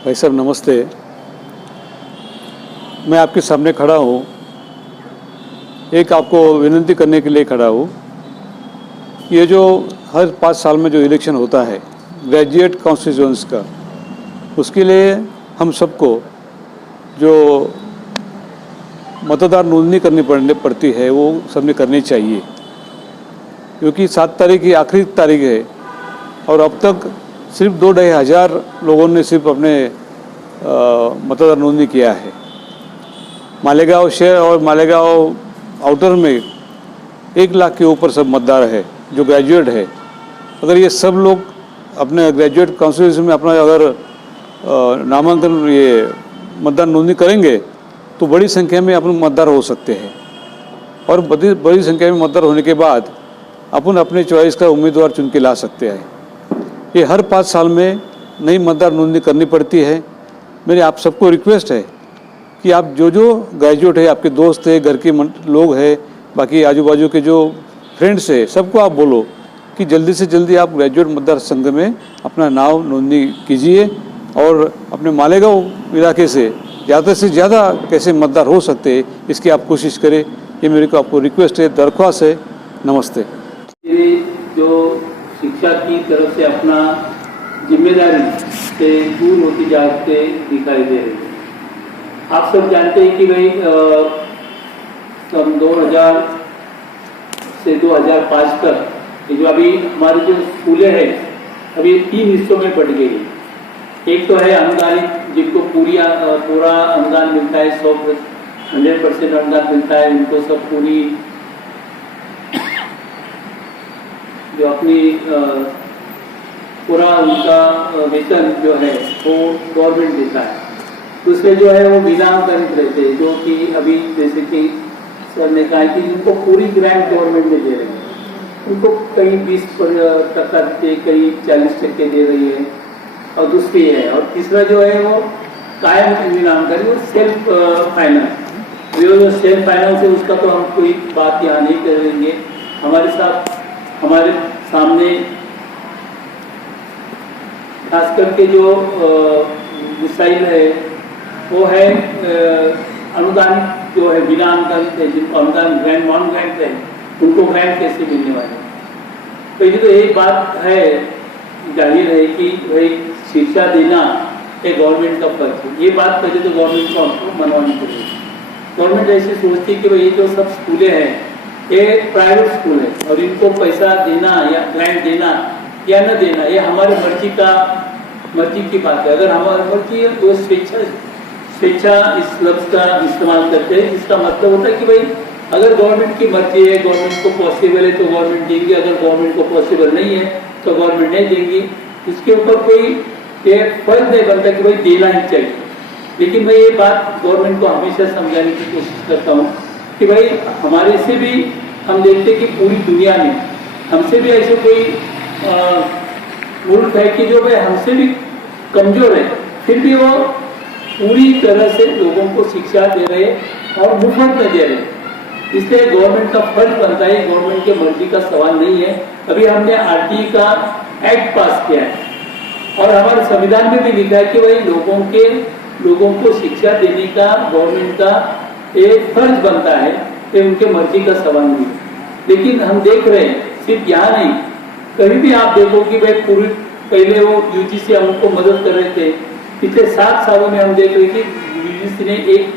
भाई साहब नमस्ते। मैं आपके सामने खड़ा हूँ, एक आपको विनती करने के लिए खड़ा हूँ। ये जो हर 5 साल में जो इलेक्शन होता है ग्रेजुएट कॉन्स्टिट्यूएंसी का, उसके लिए हम सबको जो मतदार नोंदणी पड़ती है वो सबने करनी चाहिए, क्योंकि 7 तारीख की आखिरी तारीख है और अब तक सिर्फ 2-2.5 हज़ार लोगों ने सिर्फ अपने मतदार नोंदणी किया है। मालेगांव शहर और मालेगांव आउटर में 1 लाख के ऊपर सब मतदार है जो ग्रेजुएट है। अगर ये सब लोग अपने ग्रेजुएट कॉन्स्टिट्यूएंसी में अपना अगर नामांकन ये मतदार नोंदणी करेंगे तो बड़ी संख्या में अपन मतदार हो सकते हैं और बड़ी संख्या में मतदार होने के बाद अपन अपने चॉइस का उम्मीदवार चुन के ला सकते हैं। ये हर 5 साल में नई मतदार नोंदणी करनी पड़ती है। मेरी आप सबको रिक्वेस्ट है कि आप जो ग्रेजुएट है, आपके दोस्त है, घर के लोग हैं, बाकी आजू बाजू के जो फ्रेंड्स है, सबको आप बोलो कि जल्दी से जल्दी आप ग्रेजुएट मतदार संघ में अपना नाम नोंदणी कीजिए और अपने मालेगांव इलाके से ज़्यादा कैसे मतदार हो सकते हैं इसकी आप कोशिश करें। ये मेरे को आपको रिक्वेस्ट है, दरख्वास्त है। नमस्ते। जो शिक्षा की तरफ से अपना जिम्मेदारी से दूर होती जाते दिखाई दे रही है। आप सब जानते हैं कि भाई सन 2000 से 2005 तक ये जो अभी हमारे जो स्कूलें हैं अभी 3 हिस्सों में बट गई। एक तो है अनुदानित, जिनको पूरा अनुदान मिलता है, 100% अनुदान मिलता है, उनको सब पूरी जो अपनी पूरा उनका वेतन जो है वो गवर्नमेंट देता है। दूसरे जो है वो बिना अनुदानित रहते हैं, जो कि अभी जैसे कि सर ने कहा कि उनको पूरी ग्रांट गवर्नमेंट में दे रही है। उनको कहीं 20% देते, कहीं 40% दे रही है और दूसरी है। और तीसरा जो है वो कायम इनामदारी और सेल्फ फाइनेंस। जो सेल्फ फाइनेंस है उसका तो हम कोई बात यहाँ नहीं करेंगे। हमारे सामने खास करके जो मिसाइल है वो है अनुदानित, जो है बिना अनुदानित है, जिनको अनुदान ग्रांट नॉन ग्रांट है उनको ग्रांट कैसे मिलने वाले। पहले तो एक बात है, जाहिर है कि भाई शिक्षा देना एक गवर्नमेंट का फर्ज है। ये बात पहले तो गवर्नमेंट को हमको मनवानी पड़ेगी। गवर्नमेंट ऐसी सोचती है कि भाई ये जो सब स्कूलें हैं ये प्राइवेट स्कूल है और इनको पैसा देना या ग्रांट देना या न देना ये हमारी मर्जी की बात है। अगर हमारी मर्जी है तो स्वेच्छा इस लफ्ज का इस्तेमाल करते हैं। इसका मतलब होता है कि भाई अगर गवर्नमेंट की मर्जी है, गवर्नमेंट को पॉसिबल है तो गवर्नमेंट देंगी, अगर गवर्नमेंट को पॉसिबल नहीं है तो गवर्नमेंट नहीं देंगी। इसके ऊपर कोई फर्ज नहीं बनता कि भाई देना ही चाहिए। लेकिन मैं ये बात गवर्नमेंट को हमेशा समझाने की कोशिश करता हूँ कि भाई हमारे से भी हम देखते कि पूरी दुनिया में हमसे भी ऐसे कोई मुल्क है कि जो भाई हमसे भी कमजोर है, फिर भी वो पूरी तरह से लोगों को शिक्षा दे रहे और मुफ्त में दे रहे। इसलिए गवर्नमेंट का फर्ज बनता है, गवर्नमेंट के मर्जी का सवाल नहीं है। अभी हमने आरटीई का एक्ट पास किया है और हमारे संविधान में भी लिखा है कि भाई लोगों को शिक्षा देने का गवर्नमेंट का एक फर्ज बनता है, ये उनके मर्जी का सवाल नहीं। लेकिन हम देख रहे हैं सिर्फ यहाँ नहीं, कहीं भी आप देखो कि भाई पूरी पहले वो यूजीसी हमको मदद कर रहे थे। पिछले 7 सालों में हम देख रहे कि यूजीसी ने एक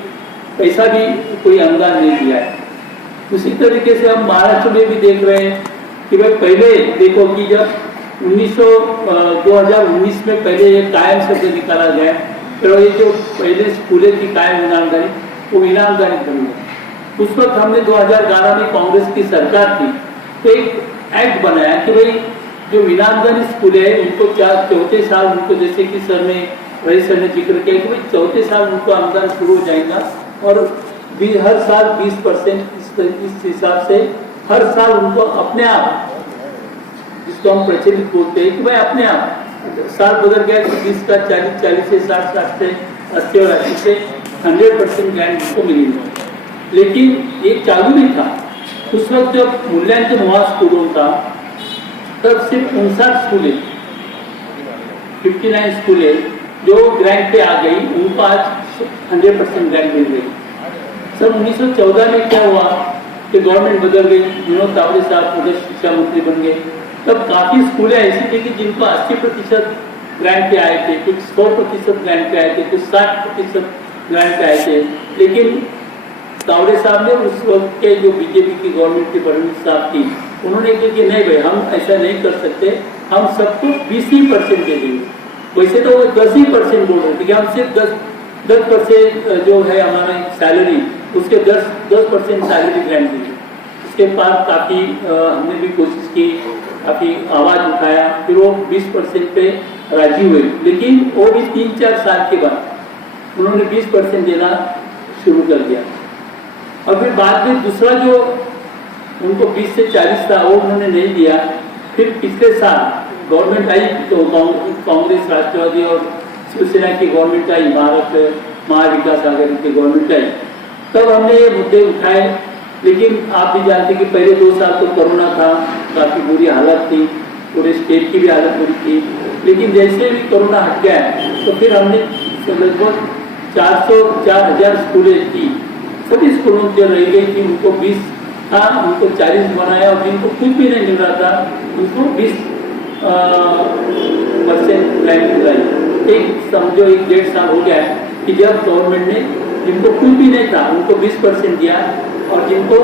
पैसा भी कोई अनुदान नहीं दिया है। उसी तरीके से हम महाराष्ट्र में भी देख रहे हैं कि भाई पहले देखो कि जब 2019 में पहले ये कायम शब्द निकाला गया, फिर ये जो पहले स्कूलें थी कायम ईनामदारी वो ईनामदारी बन गई। उस वक्त हमने 2011 में कांग्रेस की सरकार थी तो एक एक्ट बनाया कि भाई जो ईनामदारी स्कूल है उनको 4 साल उनको, जैसे कि सर ने जिक्र किया कि भाई 4 साल उनको अनुदान शुरू हो जाएगा और हर साल 20% इस हिसाब से हर साल उनको अपने आप, जिसको हम प्रचलित बोलते हैं कि भाई अपने आप साल बदल गया कि 20 का 40 से 60 से 80 और 80 से 100% ग्रांट उनको मिलेगी। लेकिन ये चालू नहीं था। उस वक्त जब मूल्यांकन हुआ स्कूलों का तब सिर्फ 59 स्कूलें 59 स्कूलें जो ग्रांट पे आ गई उनको आज 100% ग्रांट मिल गई। सन 1914 में क्या हुआ कि गवर्नमेंट बदल गई, विनोद तावड़े साहब उधर शिक्षा मंत्री बन गए, तब काफ़ी स्कूलें ऐसी थी कि जिनको 80% ग्रांट पे आए थे, कुछ 100% ग्रांट पे आए थे, कुछ 60% ग्रांट पे आए थे। लेकिन तावड़े साहब ने उस वक्त के जो बीजेपी की गवर्नमेंट थी, फडणवीस साहब की, उन्होंने कहा कि नहीं भाई हम ऐसा नहीं कर सकते, हम सबको 20% दे देंगे। वैसे तो वो 10% बोल रहे थे कि हम सिर्फ 10% जो है हमारी सैलरी, उसके 10% सैलरी ग्रांट देंगे। उसके बाद काफ़ी हमने भी कोशिश की, काफ़ी आवाज़ उठाया, फिर वो 20% पे राजी हुए। लेकिन वो भी 3-4 साल के बाद उन्होंने 20% देना शुरू कर दिया। और फिर बाद में दूसरा जो उनको 20 से 40 था वो उन्होंने नहीं दिया। फिर पिछले साल गवर्नमेंट आई तो कांग्रेस, राष्ट्रवादी और शिवसेना की गवर्नमेंट आई, महाविकास आघाड़ी की गवर्नमेंट आई, तब हमने ये मुद्दे उठाए। लेकिन आप भी जानते कि पहले 2 साल तो कोरोना था, काफ़ी बुरी हालत थी, पूरे स्टेट की भी हालत बुरी थी। लेकिन जैसे भी कोरोना हट गया तो फिर हमने लगभग 4,000 स्कूलें थी, सभी स्कूलों जो रह गई थी उनको 20 था, उनको 40 बनाया, और जिनको कुछ भी नहीं मिल रहा था उनको 20% ग्रांट दिलाई। समझो 1-1.5 साल हो गया है कि जब गवर्नमेंट ने जिनको कुछ भी नहीं था उनको 20% दिया, और जिनको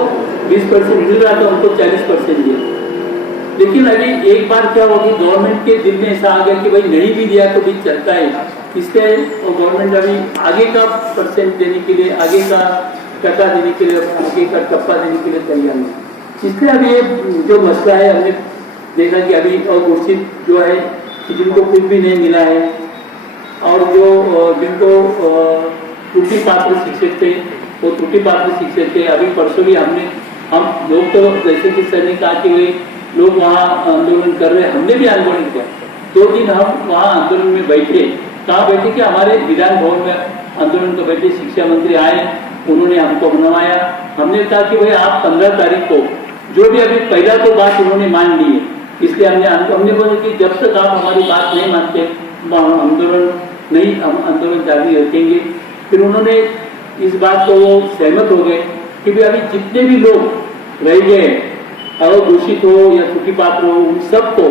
20% मिल रहा था उनको 40% दिया। लेकिन अभी एक बार क्या होगी, गवर्नमेंट के दिल में ऐसा आ गया कि भाई नहीं भी दिया तो भी चलता है, इसलिए गवर्नमेंट अभी आगे का परसेंट देने के लिए, आगे का टका देने के लिए, आगे का टप्पा देने के लिए तैयार नहीं। इसलिए अभी ये जो मसला है हमने देखा कि अभी अघोषित जो है कि जिनको कुछ भी नहीं मिला है, और जो जिनको त्रुटि पात्र शिक्षक थे वो त्रुटि पात्र शिक्षक थे। अभी परसों भी हम लोग तो जैसे कि सर ने कहा कि वे लोग वहाँ आंदोलन कर रहे हैं, हमने भी आंदोलन किया। 2 दिन हम वहाँ आंदोलन में बैठे। कहाँ बैठे कि हमारे विधान भवन में आंदोलन को बैठे, शिक्षा मंत्री आए, उन्होंने हमको मनवाया। हमने कहा कि भाई आप 15 तारीख को जो भी, अभी पहला तो बात उन्होंने मान ली है, इसलिए हमने बोला कि जब तक आप हमारी बात नहीं मानते हम आंदोलन जारी रखेंगे। फिर उन्होंने इस बात को वो सहमत हो गए कि भाई अभी जितने भी लोग रह गए, अगर घोषित हो या त्रुटि पात्र हो, उन सबको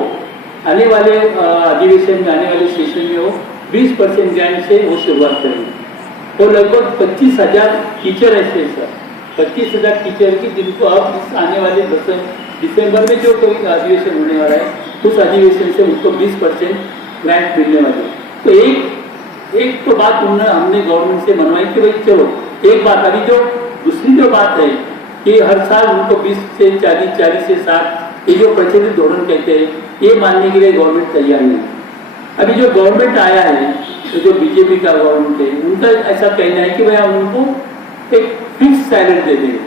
आने वाले अधिवेशन में, आने वाले सेशन में वो 20% ग्रांट से वो शुरुआत करेंगे। और लगभग 25,000 टीचर ऐसे सर, 25,000 टीचर की जिनको अब इस आने वाले दिसंबर में जो कोई अधिवेशन होने वाला है, उस अधिवेशन से उसको 20% ग्रांट मिलने वाले। तो एक तो बात हमने गवर्नमेंट से मनवाई कि भाई चलो एक बात, अभी जो दूसरी जो बात है कि हर साल उनको 20 से 40, 40 से 60 ये जो प्रचलित धोरण कहते हैं, ये मानने के लिए गवर्नमेंट तैयार नहीं। अभी जो गवर्नमेंट आया है, तो जो बीजेपी का गवर्नमेंट है, उनका ऐसा कहना है कि भाई हम उनको एक फिक्स सैलरी दे देंगे,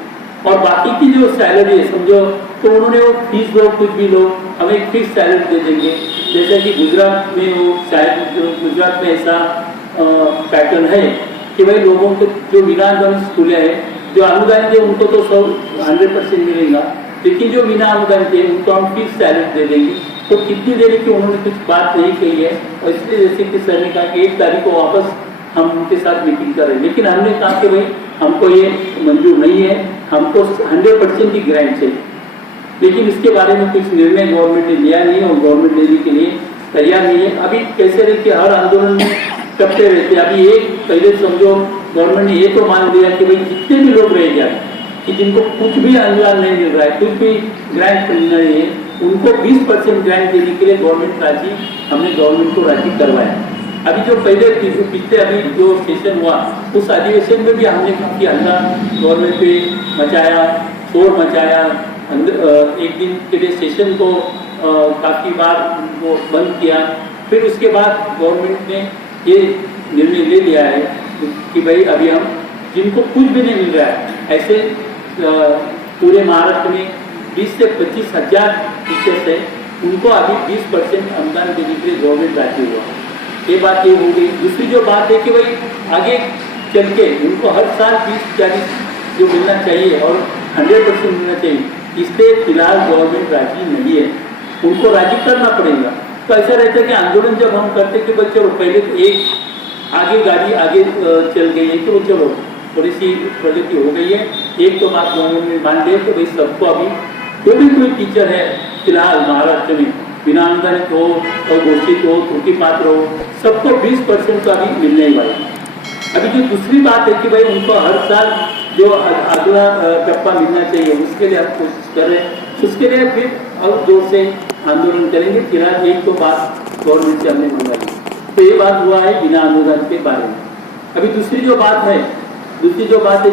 और बाकी की जो सैलरी है समझो, तो उन्होंने वो फीस लो कुछ भी लो, हमें एक फिक्स सैलरी दे देंगे। जैसे कि गुजरात में वो शायद गुजरात में ऐसा पैटर्न है कि भाई लोगों के जो बिना अनुदानित स्कूलें हैं, जो अनुदानित है उनको तो 100% मिलेगा, लेकिन जो बिना अनुदानित है उनको हम फिक्स सैलरी दे देंगे। तो कितनी देर की उन्होंने कुछ बात नहीं कही है, और इसलिए जैसे कि सर ने कहा कि 1 तारीख को वापस हम उनके साथ मीटिंग करें। लेकिन हमने कहा कि भाई हमको ये मंजूर नहीं है, हमको 100% की ग्रांट चाहिए। लेकिन इसके बारे में कुछ निर्णय गवर्नमेंट ने लिया नहीं, और गवर्नमेंट लेने के लिए तैयार नहीं है। अभी कैसे रहे कि हर आंदोलन में करते रहते। अभी पहले समझो गवर्नमेंट ने ये तो मान लिया कि भाई जितने भी लोग रह जाए कि जिनको कुछ भी अनुदान नहीं मिल रहा है, कुछ भी ग्रांट नहीं है, उनको 20% ग्रांट देने के लिए गवर्नमेंट राजी, हमने गवर्नमेंट को राजी करवाया। अभी जो पिछले अभी जो सेशन हुआ, उस अधिवेशन में भी हमने काफ़ी हल्ला गवर्नमेंट पे मचाया, शोर मचाया। एक दिन के लिए सेशन को काफ़ी बार वो बंद किया। फिर उसके बाद गवर्नमेंट ने ये निर्णय ले लिया है कि भाई अभी हम जिनको कुछ भी नहीं मिल रहा है, ऐसे पूरे महाराष्ट्र में 20 से 25,000 टीचर्स हैं, उनको अभी 20% अनुदान देने के लिए गवर्नमेंट राजी हुआ। ये बात ये हो गई। दूसरी जो बात है कि भाई आगे चल के उनको हर साल 20-40 जो मिलना चाहिए और 100% मिलना चाहिए, इससे फिलहाल गवर्नमेंट राजी नहीं है, उनको राजी करना पड़ेगा। तो ऐसा रहता है कि आंदोलन जब हम करते कि बच्चों पहले तो एक आगे गाड़ी आगे चल गई है कि वो चलो थोड़ी सी प्रगति हो गई है। एक तो बात गवर्नमेंट ने मान लिया तो भाई सबको अभी जो भी कोई टीचर है फिलहाल महाराष्ट्र में बिना अनुदानित हो और घोषित हो त्रुटि पात्र हो सबको 20% तो अभी मिलने ही वाला है। अभी जो दूसरी बात है कि भाई उनको हर साल जो अगला टप्पा मिलना चाहिए उसके लिए आप कोशिश कर रहे हैं, उसके लिए फिर और जोर से आंदोलन करेंगे। फिलहाल एक तो बात गवर्नमेंट से हमने मंगाई, तो ये बात हुआ है बिना अनुदान के बारे में। अभी दूसरी जो बात है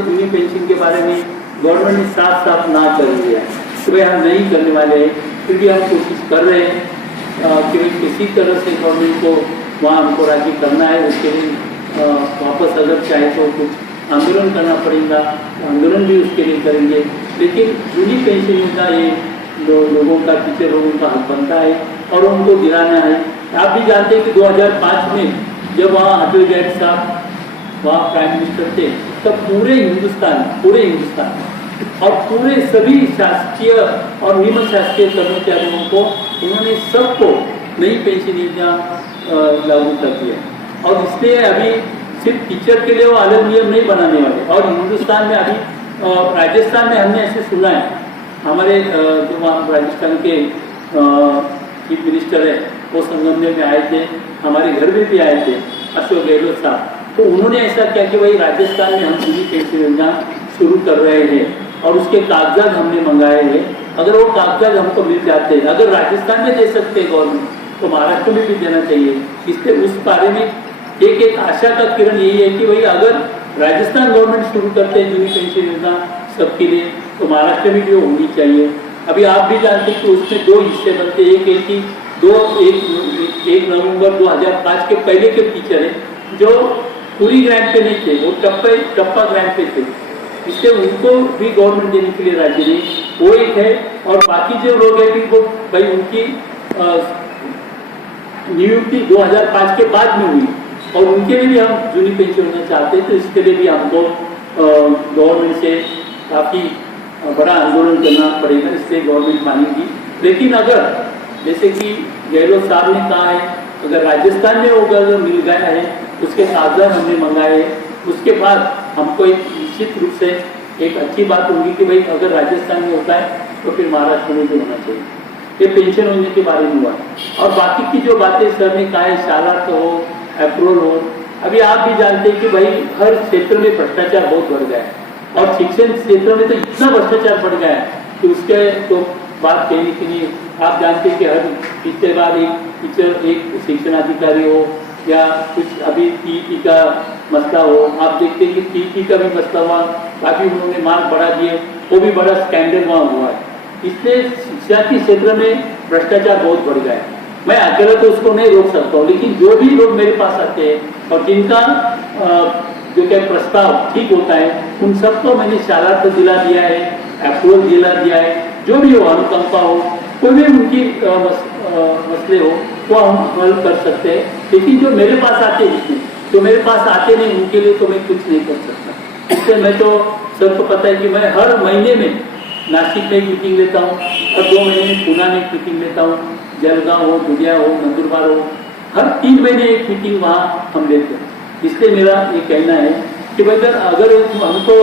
जूनियर पेंशन के बारे में गवर्नमेंट ने साफ साफ ना कर दिया है कि भाई हम नहीं करने वाले हैं, फिर भी हम कोशिश कर रहे हैं कि भाई किसी तरह से गवर्नमेंट को वहाँ हमको राजी करना है। उसके लिए वापस अगर चाहे तो कुछ आंदोलन करना पड़ेगा, आंदोलन भी उसके लिए करेंगे। लेकिन जूनियर पेंशन योजना ये लोगों का टीचर लोगों का हक बनता है और उनको दिलाना है। आप भी जानते हैं कि 2005 में जब वहाँ अटल बिहारी साहब वहाँ प्राइम मिनिस्टर थे तब पूरे हिंदुस्तान और पूरे सभी शासकीय और निम्न शासकीय कर्मचारियों को उन्होंने सबको नई पेंशन योजना लागू कर दिया। और इसलिए अभी सिर्फ टीचर के लिए वो अलग नियम नहीं बनाने वाले। और हिंदुस्तान में अभी राजस्थान में हमने ऐसे सुना है, हमारे जो वहाँ राजस्थान के चीफ मिनिस्टर है वो संगमनेर में आए थे, हमारे घर में भी आए थे अशोक गहलोत साहब। तो उन्होंने ऐसा किया कि भाई राजस्थान में हम जूनियर पेंशन योजना शुरू कर रहे हैं और उसके कागजात हमने मंगाए हैं। अगर वो कागजात हमको मिल जाते हैं, अगर राजस्थान में दे सकते हैं गवर्नमेंट तो महाराष्ट्र में भी देना चाहिए। इसलिए उस बारे में एक आशा का किरण यही है कि भाई अगर राजस्थान गवर्नमेंट शुरू करते हैं जूनियर पेंशन योजना सबके लिए तो महाराष्ट्र में भी वो होनी चाहिए। अभी आप भी जानते हैं कि उसमें दो हिस्से बनते हैं। एक है कि 1 नवंबर 2005 के पहले के टीचर हैं जो पूरी ग्रांट पे नहीं थे, वो टप्पा ग्रांट पे थे, इसलिए उनको भी गवर्नमेंट देने के लिए राजी नहीं, वो एक है। और बाकी जो लोग हैं वो भाई उनकी नियुक्ति 2005 के बाद में हुई और उनके लिए भी हम जूनियर पेंशन होना चाहते हैं। तो इसके लिए भी हमको गवर्नमेंट से काफ़ी बड़ा आंदोलन करना पड़ेगा, इससे गवर्नमेंट मानेगी। लेकिन अगर जैसे कि गहलोत साहब ने कहा है अगर राजस्थान में वो अगर मिल गया है उसके कागजात हमने मंगाए, उसके बाद हमको एक निश्चित रूप से एक अच्छी बात होगी कि भाई अगर राजस्थान में होता है तो फिर महाराष्ट्र में भी होना चाहिए। ये पेंशन होने के बारे में हुआ। और बाकी की जो बातें सर ने कहा है शालार्थ हो अप्रूवल हो, अभी आप भी जानते हैं कि भाई हर क्षेत्र में भ्रष्टाचार बहुत बढ़ गया है और शिक्षण क्षेत्र में तो इतना भ्रष्टाचार बढ़ गया है कि उसके तो बात कहने के लिए आप जानते हैं कि हर पिछले बार एक टीचर एक शिक्षण अधिकारी हो या कुछ अभी टीईटी का मसला हो, आप देखते हैं कि टीईटी का भी मसला हुआ, काफी उन्होंने मार्क बढ़ा दिए, वो भी बड़ा स्कैंडल वहाँ हुआ है। इसलिए शिक्षा के क्षेत्र में भ्रष्टाचार बहुत बढ़ गया है। मैं अकेला तो उसको नहीं रोक सकता हूँ, लेकिन जो भी लोग मेरे पास आते हैं और जिनका जो क्या प्रस्ताव ठीक होता है उन सबको मैंने शालार्थ दिला दिया है, अप्रूवल दिला दिया है। जो भी हो, अनुकंपा हो, कोई भी उनकी मसले हो वो हम हल कर सकते हैं। लेकिन जो मेरे पास आते हैं, जो मेरे पास आते नहीं, उनके लिए तो मैं कुछ नहीं कर सकता। इसलिए मैं तो सबको पता है कि मैं हर महीने में नासिक में एक मीटिंग लेता हूँ और 2 महीने में पुणे में एक मीटिंग लेता हूँ, जलगांव हो, दुधिया हो, नंदुरबार हो, हर 3 महीने एक मीटिंग वहाँ हम लेते हैं। इसलिए मेरा ये कहना है कि भाई अगर हमको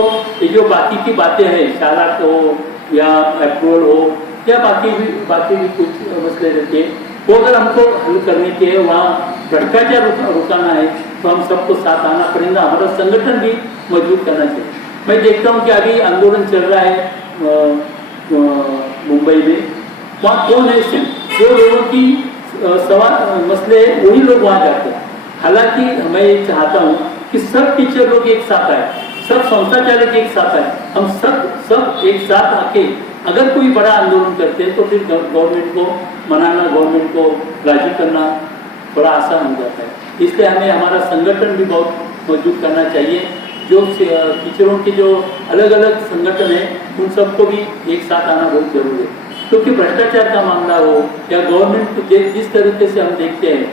ये जो बाकी की बातें हैं, शालार्थ हो या अप्रूवल हो या बाकी भी कुछ मसले रहते हैं, वो अगर हमको हल करने के लिए वहाँ भ्रष्टाचार रुकाना है तो हम सबको साथ आना पड़ेगा। हमारा संगठन भी मजबूत करना चाहिए। मैं देखता हूँ कि अभी आंदोलन चल रहा है मुंबई में, वहाँ कौन है, सिर्फ जो लोगों की सवाल मसले है वही लोग वहाँ जाते हैं। हालांकि मैं ये चाहता हूँ कि सब टीचर लोग एक साथ आए, सब संस्था चालक एक साथ आए, हम सब एक साथ आके अगर कोई बड़ा आंदोलन करते हैं तो फिर गवर्नमेंट को मनाना, गवर्नमेंट को राजी करना बड़ा आसान हो जाता है। इसलिए हमें हमारा संगठन भी बहुत मजबूत करना चाहिए। जो टीचरों के जो अलग अलग संगठन है उन सबको भी एक साथ आना बहुत जरूरी है, क्योंकि भ्रष्टाचार का मामला हो या गवर्नमेंट जिस तरीके से हम देखते हैं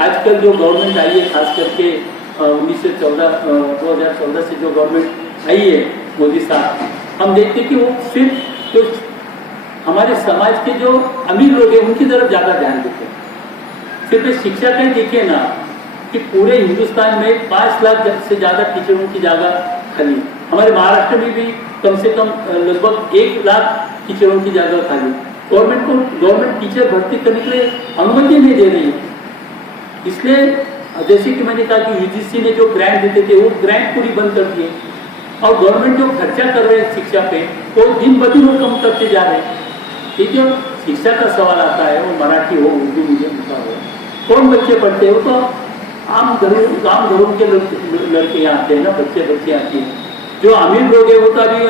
आजकल जो गवर्नमेंट आई है, खास करके 2014 से जो गवर्नमेंट आई है मोदी साहब, हम देखते कि वो सिर्फ जो हमारे समाज के जो अमीर लोग हैं उनकी तरफ ज़्यादा ध्यान देते हैं। सिर्फ शिक्षा का ही देखिए ना, कि पूरे हिंदुस्तान में 5 लाख से ज़्यादा टीचरों की जगह खाली। हमारे महाराष्ट्र में भी कम से कम लगभग 1 लाख टीचरों की जगह खाली। गवर्नमेंट टीचर भर्ती करने के लिए अनुमति नहीं दे रही है। इसलिए जैसे कि मैंने कहा कि यूजीसी ने जो ग्रांट देते थे वो ग्रांट पूरी बंद कर दिए और गवर्नमेंट जो खर्चा कर रहे हैं शिक्षा पे वो दिन ब दिन वो कम करते जा रहे हैं। ये जो शिक्षा का सवाल आता है वो मराठी हो, उर्दू मीडियम का हो, कौन बच्चे पढ़ते हैं? वो तो आम घरों के लड़के यहाँ आते हैं ना, बच्चे आते हैं। जो अमीर लोग हैं वो तो अभी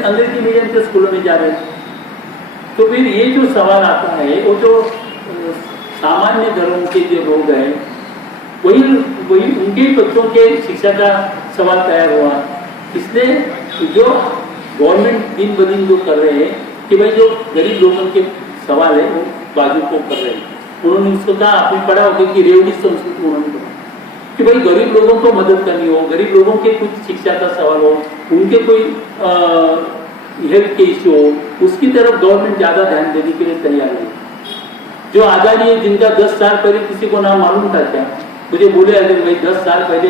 अंग्रेजी मीडियम के स्कूलों में जा रहे हैं। तो फिर ये जो सवाल आता है वो जो सामान्य घरों के जो लोग हैं वही उनके ही बच्चों के शिक्षा का सवाल तैयार हुआ। इसलिए जो गवर्नमेंट दिन ब दिन जो कर रहे हैं कि भाई जो गरीब लोगों के सवाल है वो बाजू को कर रहे हैं। उन्होंने उसको कहा, आपने पढ़ा होगा कि रेवड़ी संस्कृति उन्होंने कहा कि भाई गरीब लोगों को मदद करनी हो, गरीब लोगों के कुछ शिक्षा का सवाल हो, उनके कोई हेल्थ के इश्यू हो, उसकी तरफ गवर्नमेंट ज़्यादा ध्यान देने के लिए तैयार है। जो आज़ादी है जिनका 10 साल पहले किसी को नाम मालूम था क्या? मुझे बोले अगर भाई 10 साल पहले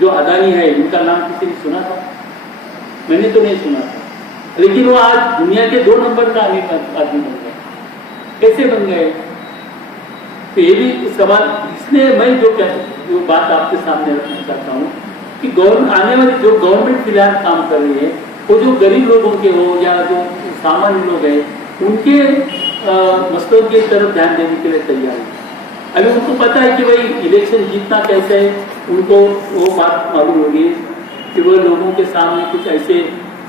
जो अदानी है उनका नाम किसी ने सुना था? मैंने तो नहीं सुना था, लेकिन वो आज दुनिया के 2 नंबर का आदमी बन गए। कैसे बन गए? तो ये भी सवाल। इसलिए मैं जो बात आपके सामने रखना चाहता हूँ कि आने वाली जो गवर्नमेंट फिलहाल काम कर रही है वो जो गरीब लोगों के हो या जो सामान्य लोग हैं उनके मसलों की तरफ ध्यान देने के लिए तैयार है। अभी उनको पता है कि भाई इलेक्शन जीतना कैसे है, उनको वो बात मालूम होगी कि वो लोगों के सामने कुछ ऐसे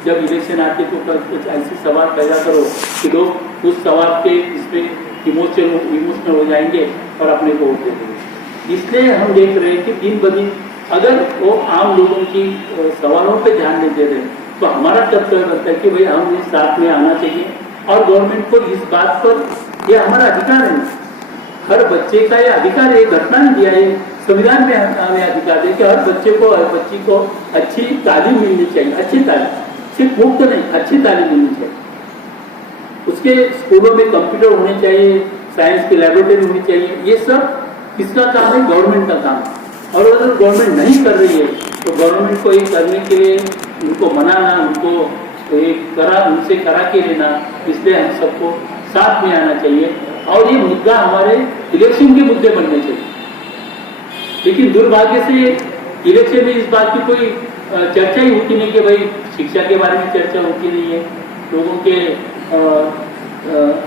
जब इलेक्शन आते तो कुछ ऐसे सवाल पैदा करो कि लोग उस सवाल के इसमें इमोशनल हो जाएंगे और अपने को वोट दे देंगे। इसलिए हम देख रहे हैं कि दिन ब दिन अगर वो आम लोगों की सवालों पे ध्यान नहीं दे रहे तो हमारा कर्तव्य बनता है कि भाई हम इस साथ में आना चाहिए और गवर्नमेंट को इस बात पर, यह हमारा अधिकार है, हर बच्चे का यह अधिकार है। घटना नहीं दिया है, संविधान में हमें अधिकार है कि हर बच्चे को, हर बच्ची को अच्छी तालीम मिलनी चाहिए। अच्छी तालीम, सिर्फ मुफ्त नहीं, अच्छी तालीम मिलनी चाहिए। उसके स्कूलों में कंप्यूटर होने चाहिए, साइंस की लैबोरेटरी होनी चाहिए। ये सब किसका काम है? गवर्नमेंट का काम है। और अगर गवर्नमेंट नहीं कर रही है तो गवर्नमेंट को ये करने के लिए उनको मनाना, उनसे करा के लेना, इसलिए हम सबको साथ में आना चाहिए और ये मुद्दा हमारे इलेक्शन के मुद्दे बनने चाहिए। लेकिन दुर्भाग्य से इलेक्शन में इस बात की कोई चर्चा ही होती नहीं कि भाई शिक्षा के बारे में चर्चा होती नहीं है, लोगों के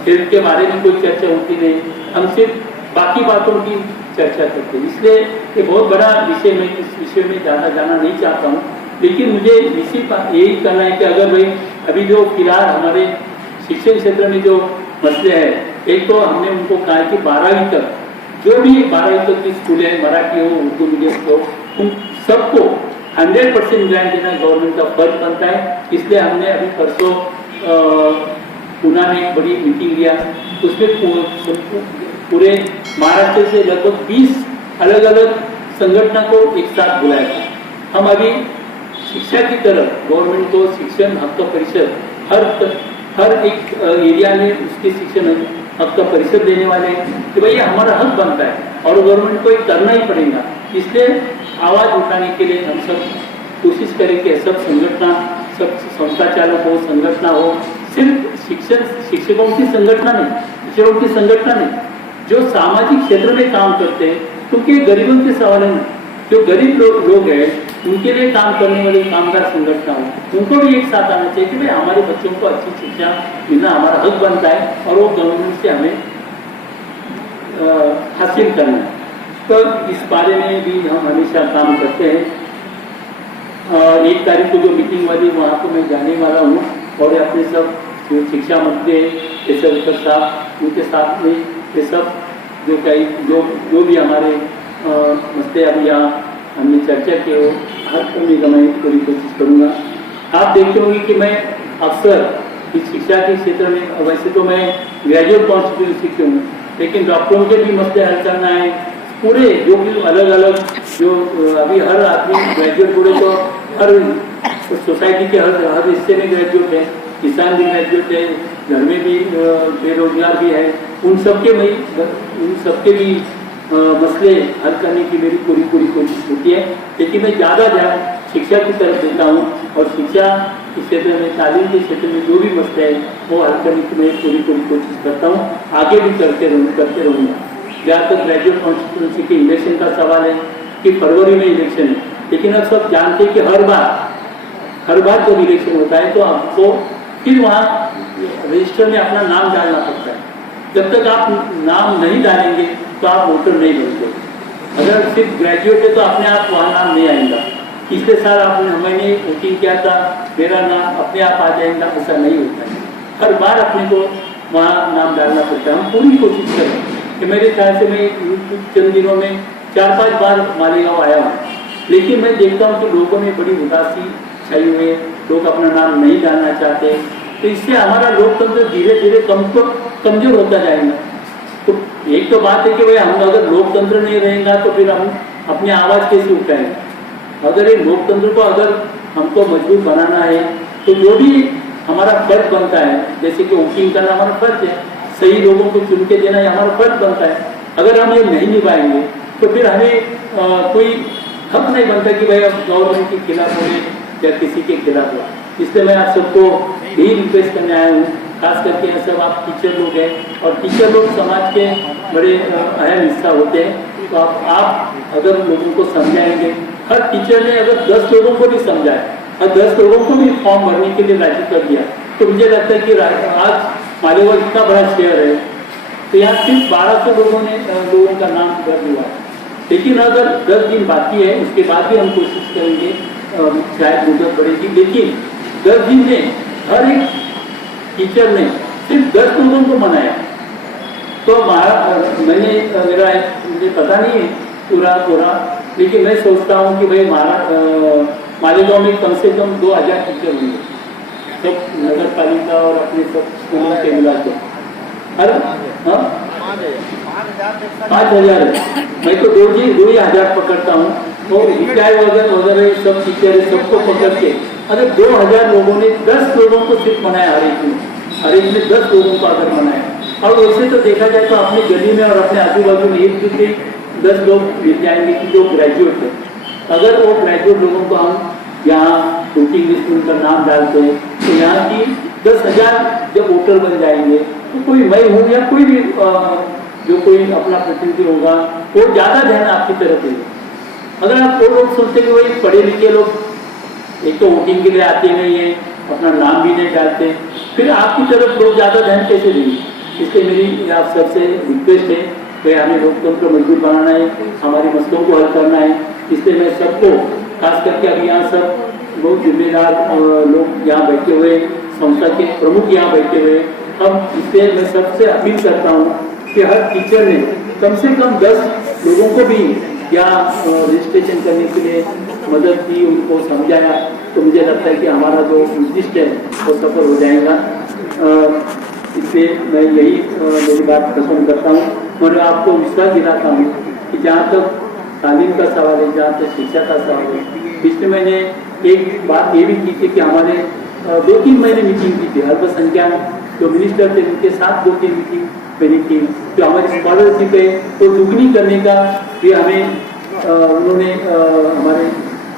हेल्थ के बारे में कोई चर्चा होती नहीं, हम सिर्फ बाकी बातों की चर्चा करते हैं। इसलिए ये बहुत बड़ा विषय, मैं इस विषय में ज़्यादा जाना नहीं चाहता हूँ, लेकिन मुझे इसी बात यही करना है कि अगर भाई अभी जो फिलहाल हमारे शिक्षण क्षेत्र में जो मसले हैं, एक तो हमने उनको कहा कि 12वीं तक जो भी 12वीं तक की स्कूलें हैं, मराठी हो, उर्दू मीडियम हो, उन सबको 100% ग्रांट देना गवर्नमेंट का फर्ज बनता है। इसलिए हमने अभी परसों पुणे में एक बड़ी मीटिंग लिया, उसमें पूरे महाराष्ट्र से लगभग 20 अलग अलग संगठनों को एक साथ बुलाया था। हम अभी शिक्षा की तरफ गवर्नमेंट को शिक्षण हक का परिषद हर एक एरिया में उसके शिक्षण हक का परिषद देने वाले हैं कि भाई ये हमारा हक बनता है और गवर्नमेंट को ये करना ही पड़ेगा। इसलिए आवाज़ उठाने के लिए हम सब कोशिश करें कि सब संगठन, सब संस्था चालक हो, संगठन हो, सिर्फ शिक्षकों की संगठन नहीं, जो सामाजिक क्षेत्र में काम करते हैं, क्योंकि गरीबों के सवाल है ना, जो गरीब लोग हैं उनके लिए काम करने वाले कामगार संगठन हो, उनको भी एक साथ आना चाहिए कि भाई हमारे बच्चों को अच्छी शिक्षा मिलना हमारा हक बनता है और वो गवर्नमेंट से हमें हासिल करना है। तो इस बारे में भी हम हमेशा काम करते हैं। 1 तारीख को जो मीटिंग वाली वहाँ को मैं जाने वाला हूँ और अपने सब जो शिक्षा मंत्री केशव साहब, उनके साथ में ये सब जो भी हमारे मसले अभी यहाँ हमने चर्चा की हो, हर करने का मैं पूरी कोशिश करूँगा। आप देखते होंगे कि मैं अक्सर इस शिक्षा के क्षेत्र में, वैसे तो मैं ग्रेजुएट कॉन्स्टिट्यूंसी के हूँ, लेकिन डॉक्टरों के भी मसले हल करना है, पूरे जो भी अलग अलग जो अभी हर आदमी ग्रेजुएट बोले तो हर सोसाइटी के हर हिस्से में ग्रेजुएट है, किसान भी ग्रेजुएट है, घर में भी बेरोजगार भी है, उन सबके भी मसले हल करने की मेरी पूरी कोशिश होती है। लेकिन मैं ज़्यादा ध्यान शिक्षा की तरफ देता हूँ और शिक्षा के क्षेत्र में, तालीम के क्षेत्र में जो भी मसले हैं वो हल करने की मैं पूरी कोशिश करता हूँ, आगे भी करते रहूँगा। जहाँ तक ग्रेजुएट कॉन्स्टिट्यूंसी के इलेक्शन का सवाल है कि फरवरी में इलेक्शन है, लेकिन अब सब जानते हैं कि हर बार जब इलेक्शन होता है तो आपको फिर वहाँ रजिस्टर में अपना नाम डालना पड़ता है। जब तक आप नाम नहीं डालेंगे तो आप वोटर नहीं बनते। अगर सिर्फ ग्रेजुएट है तो अपने आप वहाँ नाम नहीं आएगा। पिछले साल मैंने वोटिंग किया था, मेरा नाम अपने आप आ जाएगा, ऐसा नहीं होता है। हर बार अपने को वहाँ नाम डालना पड़ता है। हम पूरी कोशिश करें कि मेरे ख्याल से मैं चंद दिनों में 4-5 बार मालेगांव आया हूँ, लेकिन मैं देखता हूँ कि लोगों में बड़ी उदासी छाई हुई है, लोग अपना नाम नहीं डालना चाहते। तो इससे हमारा लोकतंत्र धीरे धीरे कमजोर होता जाएगा। तो एक तो बात है कि भाई हम अगर लोकतंत्र नहीं रहेगा तो फिर हम अपनी आवाज़ कैसे उठाएंगे। अगर ये लोकतंत्र को अगर हमको मजबूत बनाना है तो जो भी हमारा फर्ज बनता है, जैसे कि वोटिंग करना हमारा फर्ज है, सही लोगों को चुन के देना ये हमारा फर्ज बनता है। अगर हम ये नहीं निभाएंगे तो फिर हमें कोई हक नहीं बनता कि भाई अब गवर्नमेंट के खिलाफ हो या किसी के खिलाफ हो। इसलिए मैं आप सबको यही रिक्वेस्ट करने आया हूँ, खास करके ये सब आप टीचर लोग हैं और टीचर लोग समाज के बड़े अहम हिस्सा होते हैं। तो आप अगर लोगों को समझाएंगे, हर टीचर ने अगर 10 लोगों को भी समझाया और 10 लोगों को भी फॉर्म भरने के लिए राजी कर दिया तो मुझे लगता है कि आज मालेगांव इतना बड़ा शहर है तो यहाँ सिर्फ 1200 लोगों का नाम दर्ज हुआ। लेकिन अगर 10 दिन बाकी है उसके बाद भी हम कोशिश करेंगे, शायद मुद्दत बढ़ेगी, लेकिन 10 दिन में हर एक टीचर ने सिर्फ 10 लोगों को मनाया तो मुझे पता नहीं है पूरा, लेकिन मैं सोचता हूँ कि भाई मालेगांव में कम से कम 2000 टीचर होंगे, सब नगर पालिका और अपने सब स्कूलों के मिला के। अरे हाँ 5000 है, मैं तो 2,000 पकड़ता हूँ। तो रिटायर वगैरह सब टीचर सबको पकड़ के अगर 2000 लोगों ने 10 लोगों को सिर्फ मनाया, हर एक ने 10 लोगों को अगर मनाया, और वैसे तो देखा जाए तो अपनी गली में और अपने आजू बाजू में एक दूसरे 10 लोग मिल जाएंगे कि जो ग्रेजुएट है। अगर वो ग्रेजुएट लोगों को हम यहाँ वोटिंग लिस्ट में उनका नाम डालते हैं तो यहाँ की 10,000 जब वोटर बन जाएंगे तो कोई मैं हूँ या कोई भी जो कोई अपना प्रतिनिधि होगा वो ज़्यादा ध्यान आपकी तरफ देगा। अगर आप वो लोग सोचते कि वही पढ़े लिखे लोग एक तो वोटिंग के लिए आते नहीं है, अपना नाम भी नहीं डालते, फिर आपकी तरफ लोग ज़्यादा ध्यान कैसे देंगे। इसलिए मेरी आप सबसे रिक्वेस्ट है कि हमें लोकतंत्र मजबूत बनाना है, हमारे मसलों को हल करना है। इसलिए मैं सबको, खास करके अभी यहाँ सब बहुत जिम्मेदार लोग यहाँ बैठे हुए, संस्था के प्रमुख यहाँ बैठे हुए, अब इसलिए मैं सबसे अपील करता हूँ कि हर टीचर ने कम से कम 10 लोगों को भी यहाँ रजिस्ट्रेशन करने के लिए मदद की, उनको समझाया, तो मुझे लगता है कि हमारा जो उद्दिष्ट है वो सफल हो जाएगा। इसलिए मैं यही मेरी बात पसंद करता हूँ और आपको विश्वास दिलाता हूँ कि जहाँ तक तालीम का सवाल है, जहाँ तक शिक्षा का सवाल है, पिछले महीने एक बात ये भी की थी कि हमारे 2-3 महीने मीटिंग की थी, अल्पसंख्यक जो मिनिस्टर थे उनके साथ 2-3 मीटिंग मेरी की, जो हमारी स्कॉलरशिप है तो दुगनी करने का भी हमें उन्होंने हमारे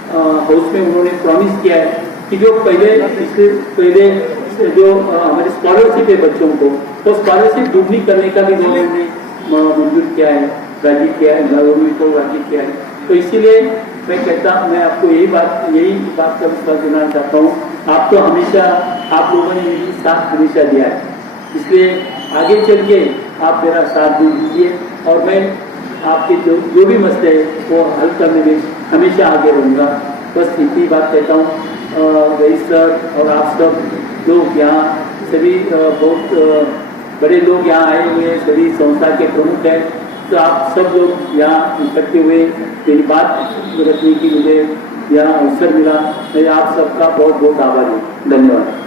हाउस में उन्होंने प्रॉमिस किया है कि जो पहले जो हमारी स्कॉलरशिप है बच्चों को, तो स्कॉलरशिप दुगनी करने का भी गवर्नमेंट ने मंजूर किया है, राजी किया है, गवर्नमेंट को राजी किया है। तो इसीलिए मैं आपको यही बात का विश्वास दिलाना चाहता हूँ। आप तो हमेशा आप लोगों ने मेरी साथ हमेशा दिया है, इसलिए आगे चल के आप मेरा साथ दीजिए और मैं आपके जो भी मसले हैं वो हल करने में हमेशा आगे रहूँगा। बस इतनी बात कहता हूँ। रईस सर और आप सब लोग यहाँ सभी बहुत बड़े लोग यहाँ आए हुए हैं, सभी संस्था के प्रमुख हैं, तो आप सब लोग यहाँ इकट्ठे हुए मेरी बात रखने की मुझे यहाँ अवसर मिला। मैं आप सबका बहुत बहुत आभारी हूँ। धन्यवाद।